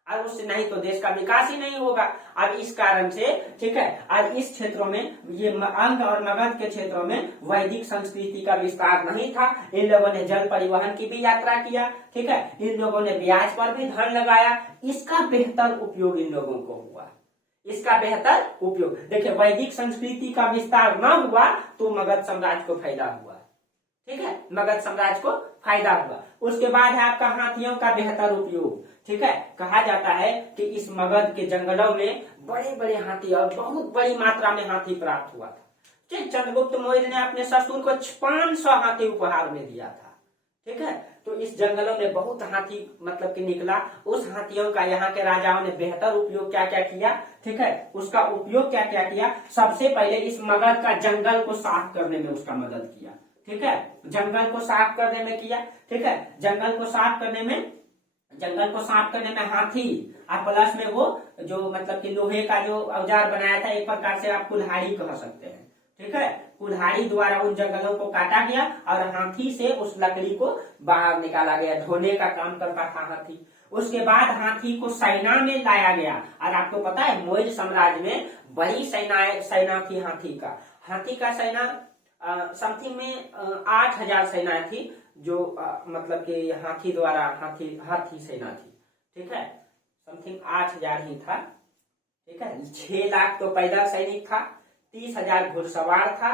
और उससे नहीं तो देश का विकास ही नहीं होगा। अब इस कारण से, ठीक है, और इस क्षेत्रों में, ये अंग और मगध के क्षेत्रों में वैदिक संस्कृति का विस्तार नहीं था। इन लोगों ने जल परिवहन की भी यात्रा किया, ठीक है, इन लोगों ने ब्याज पर भी धन लगाया, इसका बेहतर उपयोग इन लोगों को हुआ, इसका बेहतर उपयोग। देखिए, वैदिक संस्कृति का विस्तार न हुआ तो मगध साम्राज्य को फायदा हुआ, ठीक है, मगध साम्राज्य को फायदा हुआ। उसके बाद है आपका हाथियों का बेहतर उपयोग, ठीक है। कहा जाता है कि इस मगध के जंगलों में बड़े बड़े हाथी और बहुत बड़ी मात्रा में हाथी प्राप्त हुआ था। चंद्रगुप्त मौर्य ने अपने ससुर को 500 हाथी उपहार में दिया था, ठीक है। तो इस जंगलों में बहुत हाथी मतलब कि निकला। उस हाथियों का यहाँ के राजाओं ने बेहतर उपयोग क्या क्या किया, ठीक है, उसका उपयोग क्या क्या किया। सबसे पहले इस मगध का जंगल को साफ करने में उसका मदद किया, ठीक है, जंगल को साफ करने में किया, ठीक है, जंगल को साफ करने में हाथी, और प्लस में वो जो मतलब कि लोहे का जो औजार बनाया था, एक प्रकार से आप कुल्हाड़ी कह सकते हैं, ठीक है, कुल्हाड़ी द्वारा उन जंगलों को काटा गया और हाथी से उस लकड़ी को बाहर निकाला गया, ढोने का काम करता था हाथी। उसके बाद हाथी को सेना में लाया गया, और आपको पता है मौर्य साम्राज्य में बड़ी सेना थी हाथी का सेना समथिंग में 8000 सेना थी, जो मतलब कि हाथी द्वारा हाथी सेना थी, ठीक है, समथिंग 8000 ही था, ठीक है। 6 लाख तो पैदल सैनिक था, 30,000 घुड़सवार था,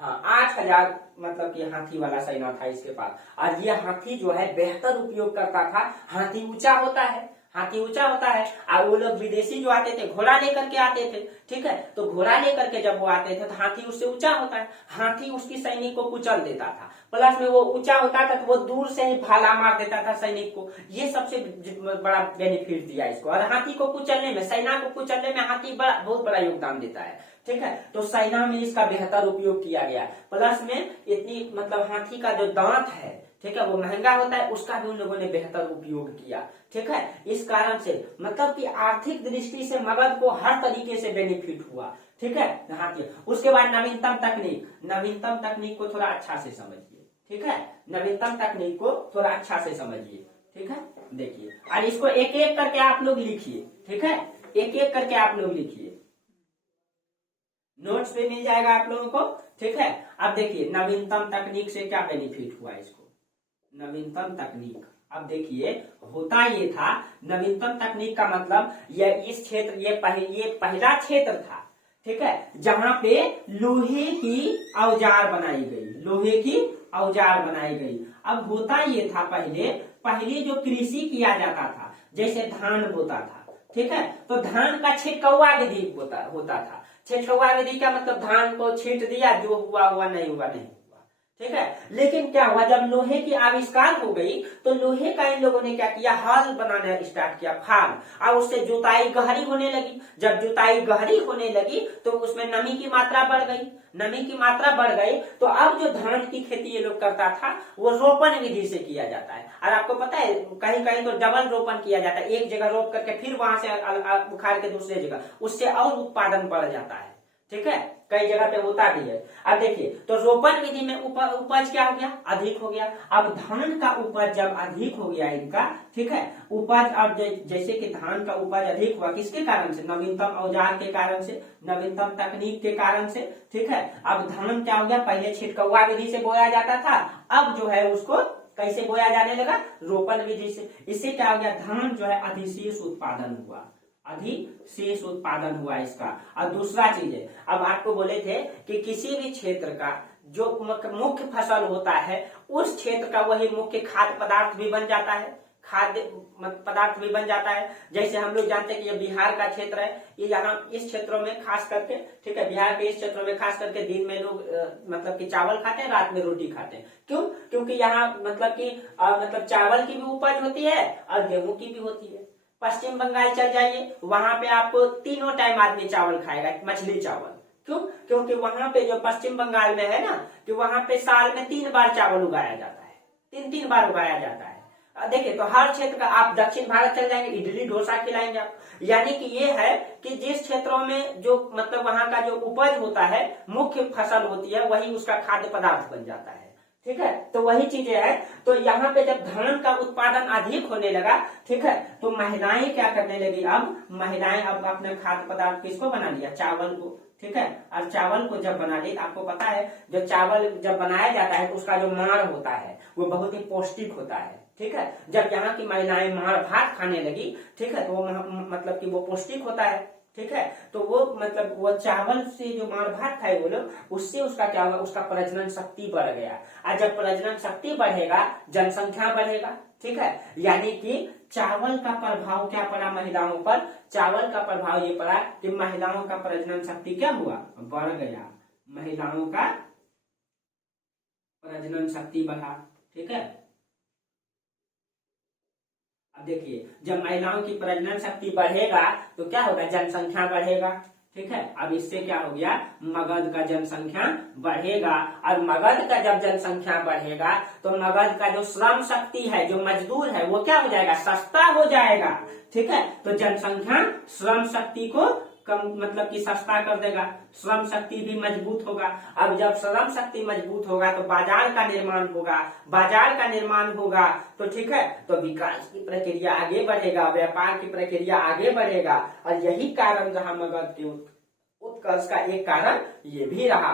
हाँ 8000 मतलब कि हाथी वाला सेना था इसके पास। और ये हाथी जो है बेहतर उपयोग करता था। हाथी ऊंचा होता है, और वो लोग विदेशी जो आते थे घोड़ा लेकर के आते थे, ठीक है, तो घोड़ा लेकर के जब वो आते थे तो हाथी उससे ऊंचा होता है, हाथी उसकी सैनिक को कुचल देता था, प्लस में वो ऊंचा होता था तो वो दूर से ही भाला मार देता था सैनिक को। ये सबसे बड़ा बेनिफिट दिया इसको। और हाथी को कुचलने में, सेना को कुचलने में हाथी बहुत बड़ा योगदान देता है, ठीक है। तो सेना में इसका बेहतर उपयोग किया गया। प्लस में इतनी मतलब हाथी का जो दांत है, ठीक है, वो महंगा होता है, उसका भी उन लोगों ने बेहतर उपयोग किया, ठीक है। इस कारण से मतलब कि आर्थिक दृष्टि से मगध को हर तरीके से बेनिफिट हुआ, ठीक है। हाँ, उसके बाद नवीनतम तकनीक, नवीनतम तकनीक को थोड़ा अच्छा से समझिए, ठीक है। नवीनतम तकनीक को थोड़ा अच्छा से समझिए, ठीक है। देखिए, और इसको एक एक करके आप लोग लिखिए, ठीक है। एक एक करके आप लोग लिखिए, नोट्स पे मिल जाएगा आप लोगों को, ठीक है। अब देखिए नवीनतम तकनीक से क्या बेनिफिट हुआ इसको, नवीनतम तकनीक। अब देखिए होता ये था, नवीनतम तकनीक का मतलब ये इस क्षेत्र, ये पहला क्षेत्र था, ठीक है, जहां पे लोहे की औजार बनाई गई, लोहे की औजार बनाई गई। अब होता ये था, पहले जो कृषि किया जाता था, जैसे धान बोता था, ठीक है, तो धान का छिटकौआ विधि होता था। छिटकौआ विधि का मतलब धान को छींट दिया, जो हुआ हुआ, नहीं हुआ नहीं हुआ, ठीक है। लेकिन क्या हुआ, जब लोहे की आविष्कार हो गई तो लोहे का इन लोगों ने क्या किया, हल बनाना स्टार्ट किया, फाल, और उससे जुताई गहरी होने लगी। जब जुताई गहरी होने लगी तो उसमें नमी की मात्रा बढ़ गई, नमी की मात्रा बढ़ गई। तो अब जो धान की खेती ये लोग करता था वो रोपण विधि से किया जाता है। और आपको पता है कहीं कहीं तो डबल रोपण किया जाता है, एक जगह रोप करके फिर वहां से उखाड़ के दूसरे जगह, उससे और उत्पादन बढ़ जाता है, ठीक है। कई जगह पे होता भी है। अब देखिए, तो रोपण विधि में उपज क्या हो गया, अधिक हो गया। अब धान का उपज जब अधिक हो गया इनका, ठीक है, उपज, अब जैसे कि धान का उपज अधिक हुआ, किसके कारण से, नवीनतम औजार के कारण से, नवीनतम तकनीक के कारण से, ठीक है। अब धान क्या हो गया, पहले छिटकौआ विधि से बोया जाता था, अब जो है उसको कैसे बोया जाने लगा, रोपण विधि से। इससे क्या हो गया, धान जो है अधिशेष उत्पादन हुआ, अधिशेष उत्पादन हुआ इसका। और दूसरा चीज है, अब आपको बोले थे कि किसी भी क्षेत्र का जो मुख्य फसल होता है, उस क्षेत्र का वही मुख्य खाद्य पदार्थ भी बन जाता है, खाद्य पदार्थ भी बन जाता है। जैसे हम लोग जानते हैं कि ये बिहार का क्षेत्र है, ये यहाँ इस क्षेत्रों में खास करके, ठीक है, बिहार के इस क्षेत्रों में खास करके दिन में लोग मतलब कि चावल खाते हैं, रात में रोटी खाते हैं। क्यों, क्योंकि यहाँ मतलब कि मतलब चावल की भी उपज होती है और गेहूं की भी होती है। पश्चिम बंगाल चल जाइए, वहां पे आपको तीनों टाइम आदमी चावल खाएगा, मछली चावल। क्यों, क्योंकि वहां पे जो पश्चिम बंगाल में है ना, कि वहां पे साल में 3 बार चावल उगाया जाता है, 3 बार उगाया जाता है। देखिए, तो हर क्षेत्र का, आप दक्षिण भारत चल जाएंगे, इडली डोसा खिलाएंगे आप। यानी कि ये है कि जिस क्षेत्रों में जो मतलब वहां का जो उपज होता है, मुख्य फसल होती है, वही उसका खाद्य पदार्थ बन जाता है, ठीक है। तो वही चीजें है। तो यहाँ पे जब धान का उत्पादन अधिक होने लगा, ठीक है, तो महिलाएं क्या करने लगी, अब महिलाएं अब अपने खाद्य पदार्थ किसको बना लिया, चावल को, ठीक है। और चावल को जब बना लिया, आपको पता है जो चावल जब बनाया जाता है तो उसका जो माड़ होता है वो बहुत ही पौष्टिक होता है, ठीक है। जब यहाँ की महिलाएं माड़ भात खाने लगी, ठीक है, तो वो मतलब कि वो पौष्टिक होता है, ठीक है। तो वो मतलब वो चावल से जो मार भात खाए वो लोग, उससे उसका क्या होगा, उसका प्रजनन शक्ति बढ़ गया। और जब प्रजनन शक्ति बढ़ेगा, जनसंख्या बढ़ेगा, ठीक है। यानी कि चावल का प्रभाव क्या पड़ा महिलाओं पर, चावल का प्रभाव ये पड़ा कि महिलाओं का प्रजनन शक्ति क्या हुआ, बढ़ गया, महिलाओं का प्रजनन शक्ति बढ़ा, ठीक है। अब देखिए, जब महिलाओं की प्रजनन शक्ति बढ़ेगा तो क्या होगा, जनसंख्या बढ़ेगा, ठीक है। अब इससे क्या हो गया, मगध का जनसंख्या बढ़ेगा। और मगध का जब जनसंख्या बढ़ेगा तो मगध का जो श्रम शक्ति है, जो मजदूर है, वो क्या हो जाएगा, सस्ता हो जाएगा, ठीक है। तो जनसंख्या श्रम शक्ति को कम मतलब कि सस्ता कर देगा, श्रम शक्ति भी मजबूत होगा। अब जब श्रम शक्ति मजबूत होगा तो बाजार का निर्माण होगा, बाजार का निर्माण होगा तो ठीक है, तो विकास की प्रक्रिया आगे बढ़ेगा, व्यापार की प्रक्रिया आगे बढ़ेगा। और यही कारण रहा मगध के उत्कर्ष का, एक कारण ये भी रहा,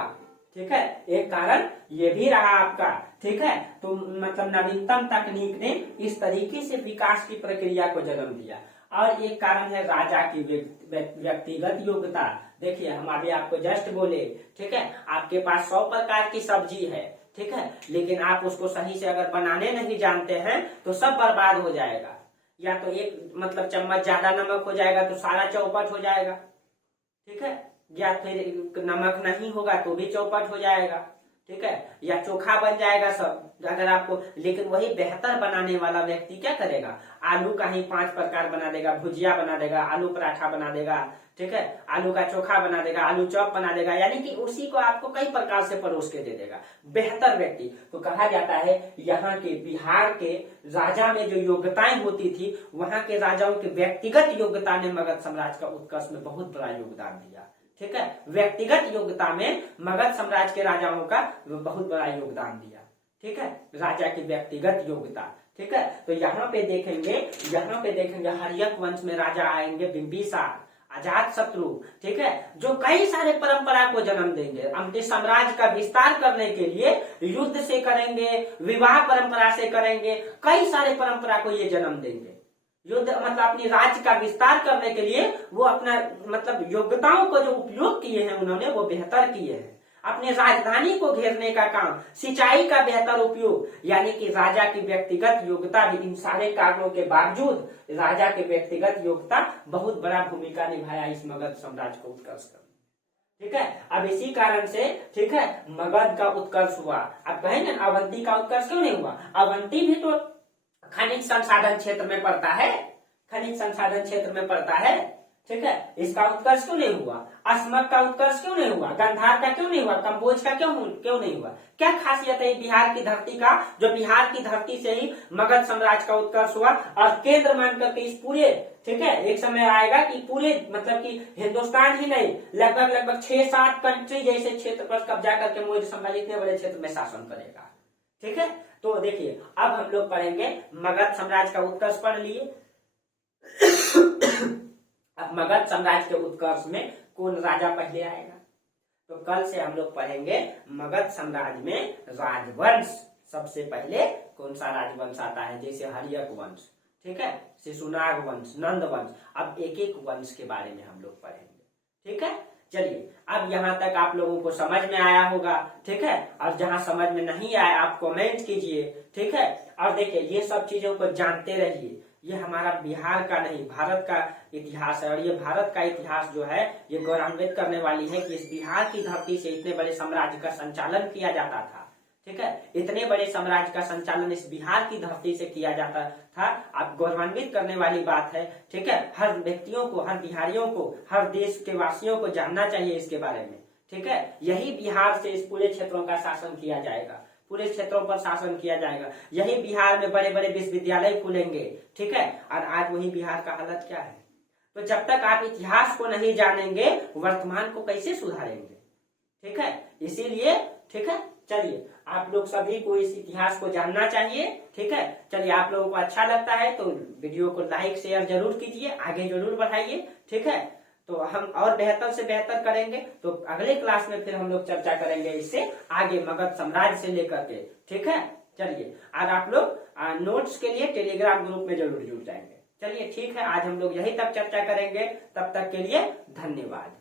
ठीक है, एक कारण ये भी रहा आपका, ठीक है। तो मतलब नवीनतम तकनीक ने इस तरीके से विकास की प्रक्रिया को जन्म दिया। और एक कारण है राजा की व्यक्तिगत योग्यता। देखिए, हम अभी आपको जस्ट बोले, ठीक है, आपके पास 100 प्रकार की सब्जी है, ठीक है, लेकिन आप उसको सही से अगर बनाने नहीं जानते हैं तो सब बर्बाद हो जाएगा। या तो एक मतलब चम्मच ज्यादा नमक हो जाएगा तो सारा चौपट हो जाएगा, ठीक है, या फिर नमक नहीं होगा तो भी चौपट हो जाएगा। ठीक है, या चोखा बन जाएगा सब अगर आपको, लेकिन वही बेहतर बनाने वाला व्यक्ति क्या करेगा, आलू का ही 5 प्रकार बना देगा, भुजिया बना देगा, आलू पराठा बना देगा, ठीक है, आलू का चोखा बना देगा, आलू चॉप बना देगा, यानी कि उसी को आपको कई प्रकार से परोस के दे देगा बेहतर व्यक्ति। तो कहा जाता है यहाँ के बिहार के राजा में जो योग्यताएं होती थी, वहां के राजाओं की व्यक्तिगत योग्यता ने मगध साम्राज्य का उत्कर्ष में बहुत बड़ा योगदान दिया। ठीक है, व्यक्तिगत योग्यता में मगध साम्राज्य के राजाओं का बहुत बड़ा योगदान दिया। ठीक है, राजा की व्यक्तिगत योग्यता। ठीक है, तो यहाँ पे देखेंगे हर्यक वंश में राजा आएंगे बिंबिसार, अजात शत्रु, ठीक है, जो कई सारे परंपरा को जन्म देंगे। अपने साम्राज्य का विस्तार करने के लिए युद्ध से करेंगे, विवाह परंपरा से करेंगे, कई सारे परंपरा को ये जन्म देंगे। युद्ध मतलब अपनी राज्य का विस्तार करने के लिए वो अपना मतलब योग्यताओं को जो उपयोग किए हैं उन्होंने, वो बेहतर किए हैं। अपने राजधानी को घेरने का काम, सिंचाई का बेहतर उपयोग, यानी कि राजा की व्यक्तिगत योग्यता भी, इन सारे कारणों के बावजूद राजा के व्यक्तिगत योग्यता बहुत बड़ा भूमिका निभाया इस मगध साम्राज्य को उत्कर्ष करने। ठीक है, अब इसी कारण से, ठीक है, मगध का उत्कर्ष हुआ। अब कहेंगे अवंती का उत्कर्ष क्यों नहीं हुआ? अवंती भी तो खनिज संसाधन क्षेत्र में पड़ता है, खनिज संसाधन क्षेत्र में पड़ता है। ठीक है, इसका उत्कर्ष क्यों नहीं हुआ? अस्मक का उत्कर्ष क्यों नहीं हुआ? गंधार का क्यों नहीं हुआ? कंबोज का क्यों नहीं हुआ? क्या खासियत है बिहार की धरती का, जो बिहार की धरती से ही मगध साम्राज्य का उत्कर्ष हुआ और केंद्र मान करके इस पूरे, ठीक है, एक समय आएगा कि पूरे मतलब कि हिंदुस्तान ही नहीं, लगभग 6-7 कंट्री जैसे क्षेत्र पर कब्जा करके मौर्य साम्राज्य इतने बड़े क्षेत्र में शासन करेगा। ठीक है, तो देखिए अब हम लोग पढ़ेंगे मगध साम्राज्य का उत्कर्ष पढ़ लिए। अब मगध साम्राज्य के उत्कर्ष में कौन राजा पहले आएगा? तो कल से हम लोग पढ़ेंगे मगध साम्राज्य में राजवंश। सबसे पहले कौन सा राजवंश आता है? जैसे हर्यक वंश, ठीक है, शिशुनाग वंश, नंद वंश। अब एक एक वंश के बारे में हम लोग पढ़ेंगे। ठीक है, चलिए अब यहाँ तक आप लोगों को समझ में आया होगा। ठीक है, और जहाँ समझ में नहीं आया आप कमेंट कीजिए। ठीक है, और देखिए ये सब चीजों को जानते रहिए। ये हमारा बिहार का नहीं, भारत का इतिहास है, और ये भारत का इतिहास जो है ये गौरवान्वित करने वाली है कि इस बिहार की धरती से इतने बड़े साम्राज्य का संचालन किया जाता था। ठीक है, इतने बड़े साम्राज्य का संचालन इस बिहार की धरती से किया जाता था। आप गौरवान्वित करने वाली बात है। ठीक है, हर व्यक्तियों को, हर बिहारियों को, हर देश के वासियों को जानना चाहिए इसके बारे में। ठीक है, यही बिहार से इस पूरे क्षेत्रों का शासन किया जाएगा, पूरे क्षेत्रों पर शासन किया जाएगा। यही बिहार में बड़े बड़े विश्वविद्यालय खुलेंगे। ठीक है, और आज वही बिहार का हालत क्या है? तो जब तक आप इतिहास को नहीं जानेंगे वर्तमान को कैसे सुधारेंगे? ठीक है, इसीलिए ठीक है, चलिए आप लोग सभी को इस इतिहास को जानना चाहिए। ठीक है, चलिए आप लोगों को अच्छा लगता है तो वीडियो को लाइक शेयर जरूर कीजिए, आगे जरूर बढ़ाइए। ठीक है, तो हम और बेहतर से बेहतर करेंगे। तो अगले क्लास में फिर हम लोग चर्चा करेंगे इससे आगे मगध साम्राज्य से लेकर के। ठीक है, चलिए आज आप लोग नोट्स के लिए टेलीग्राम ग्रुप में जरूर जुड़ जाएंगे। चलिए ठीक है, आज हम लोग यही तक चर्चा करेंगे। तब तक के लिए धन्यवाद।